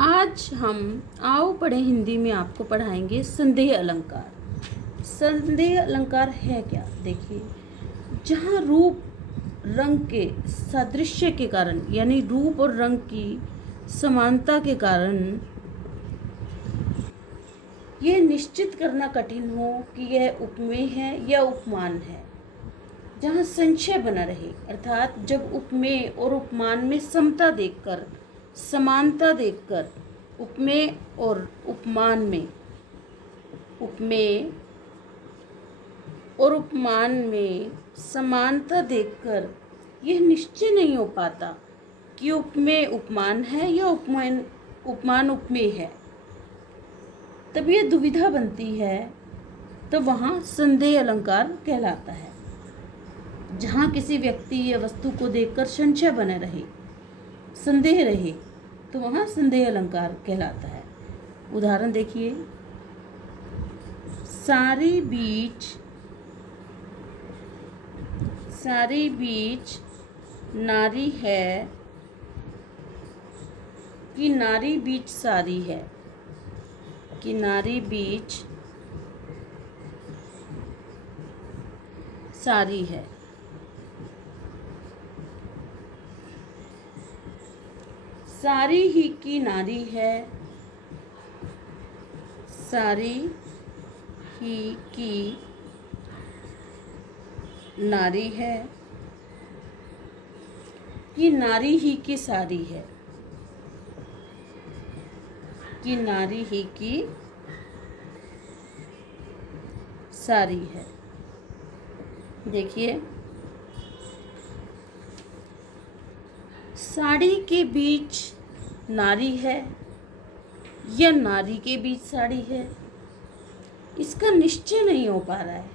आज हम आओ पढ़े हिंदी में आपको पढ़ाएंगे संदेह अलंकार। संदेह अलंकार है क्या? देखिए, जहाँ रूप रंग के सादृश्य के कारण यानी रूप और रंग की समानता के कारण यह निश्चित करना कठिन हो कि यह उपमेय है या उपमान है, जहाँ संशय बना रहे, अर्थात जब उपमेय और उपमान में समता देखकर, समानता देखकर, उपमेय और उपमान में, उपमेय और उपमान में समानता देखकर यह निश्चय नहीं हो पाता कि उपमेय उपमान है या उपमान उपमेय है, तब यह दुविधा बनती है, तो वहाँ संदेह अलंकार कहलाता है। जहाँ किसी व्यक्ति या वस्तु को देखकर संशय बने रहे, संदेह रहे, तो वहाँ संदेह अलंकार कहलाता है। उदाहरण देखिए, सारी बीच नारी है कि नारी बीच सारी है, कि नारी बीच सारी है। सारी ही की नारी है, सारी ही की नारी है, कि नारी ही की सारी है, कि नारी ही की सारी है। देखिए, साड़ी के बीच नारी है या नारी के बीच साड़ी है, इसका निश्चय नहीं हो पा रहा है,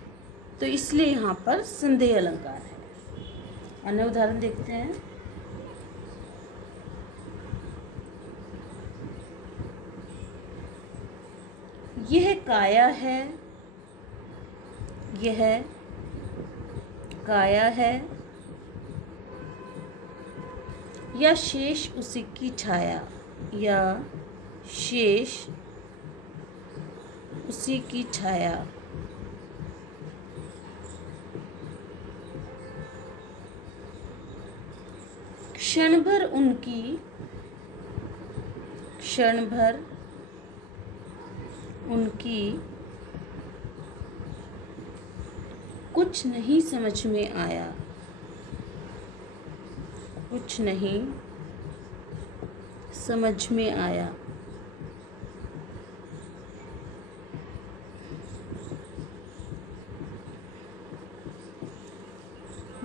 तो इसलिए यहाँ पर संदेह अलंकार है। अन्य उदाहरण देखते हैं। यह काया है, यह काया है, या शेष उसी की छाया, या शेष उसी की छाया। क्षण भर उनकी कुछ नहीं समझ में आया, कुछ नहीं समझ में आया।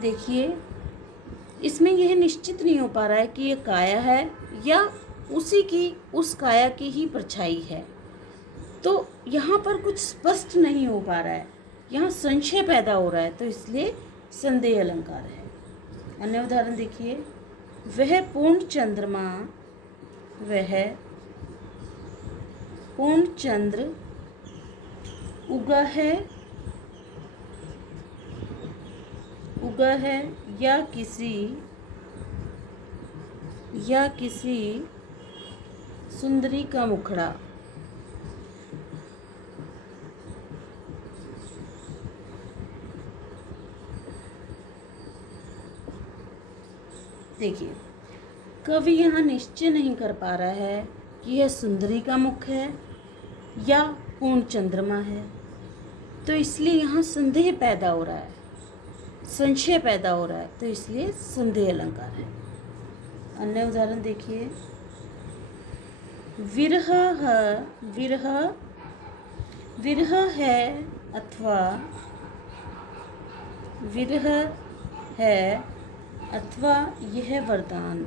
देखिए, इसमें यह निश्चित नहीं हो पा रहा है कि यह काया है या उस काया की ही परछाई है, तो यहाँ पर कुछ स्पष्ट नहीं हो पा रहा है, यहाँ संशय पैदा हो रहा है, तो इसलिए संदेह अलंकार है। अन्य उदाहरण देखिए, वह पूर्ण चंद्र उगा है या किसी सुंदरी का मुखड़ा। देखिए, कवि यहाँ निश्चय नहीं कर पा रहा है कि यह सुंदरी का मुख है या पूर्ण चंद्रमा है, तो इसलिए यहाँ संदेह पैदा हो रहा है, संशय पैदा हो रहा है, तो इसलिए संदेह अलंकार है। अन्य उदाहरण देखिए, विरह है अथवा यह वरदान।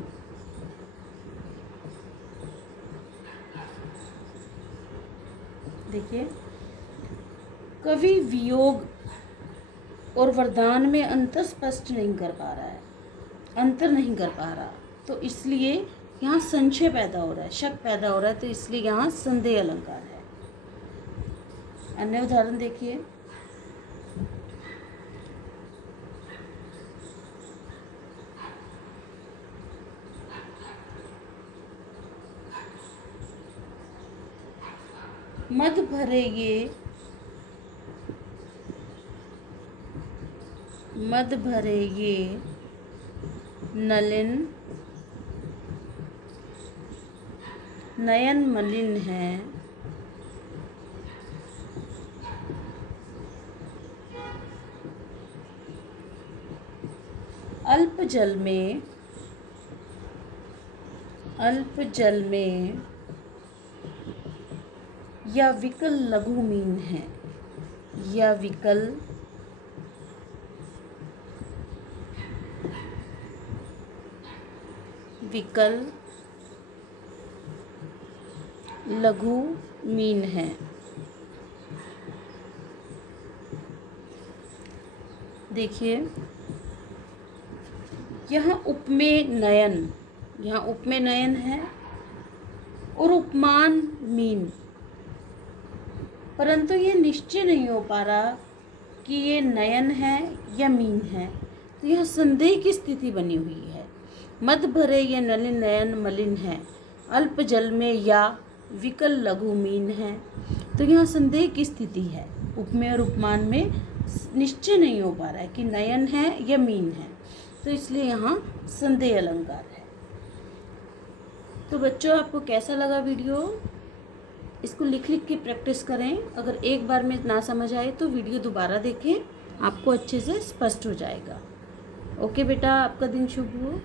देखिए, कवि वियोग और वरदान में अंतर स्पष्ट नहीं कर पा रहा है, अंतर नहीं कर पा रहा, तो इसलिए यहाँ संशय पैदा हो रहा है, शक पैदा हो रहा है, तो इसलिए यहाँ संदेह अलंकार है। अन्य उदाहरण देखिए, मद भरे ये नलिन नयन मलिन है, अल्प जल में या विकल लघु मीन है, या विकल लघु मीन है। देखिए यहाँ उपमेय नयन है और उपमान मीन, परंतु ये निश्चय नहीं हो पा रहा कि ये नयन है या मीन है, तो यह संदेह की स्थिति बनी हुई है। मद भरे ये नलिन नयन मलिन है, अल्प जल में या विकल लघु मीन है, तो यहाँ संदेह की स्थिति है। उपमेय और उपमान में निश्चय नहीं हो पा रहा है कि नयन है या मीन है, तो इसलिए यहाँ संदेह अलंकार है। तो बच्चों, आपको कैसा लगा वीडियो? इसको लिख के प्रैक्टिस करें। अगर एक बार में ना समझ आए तो वीडियो दोबारा देखें, आपको अच्छे से स्पष्ट हो जाएगा। ओके बेटा, आपका दिन शुभ हो।